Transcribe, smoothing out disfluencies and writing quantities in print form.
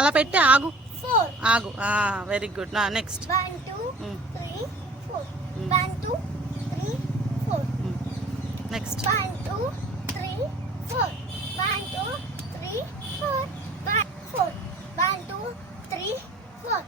అలా పెట్టి ఆగు 4 ఆగు. Very good. Next 1 2 3 4 1 2 3 4 next 1 2 3 4 1 2 3 4 1 2 3 4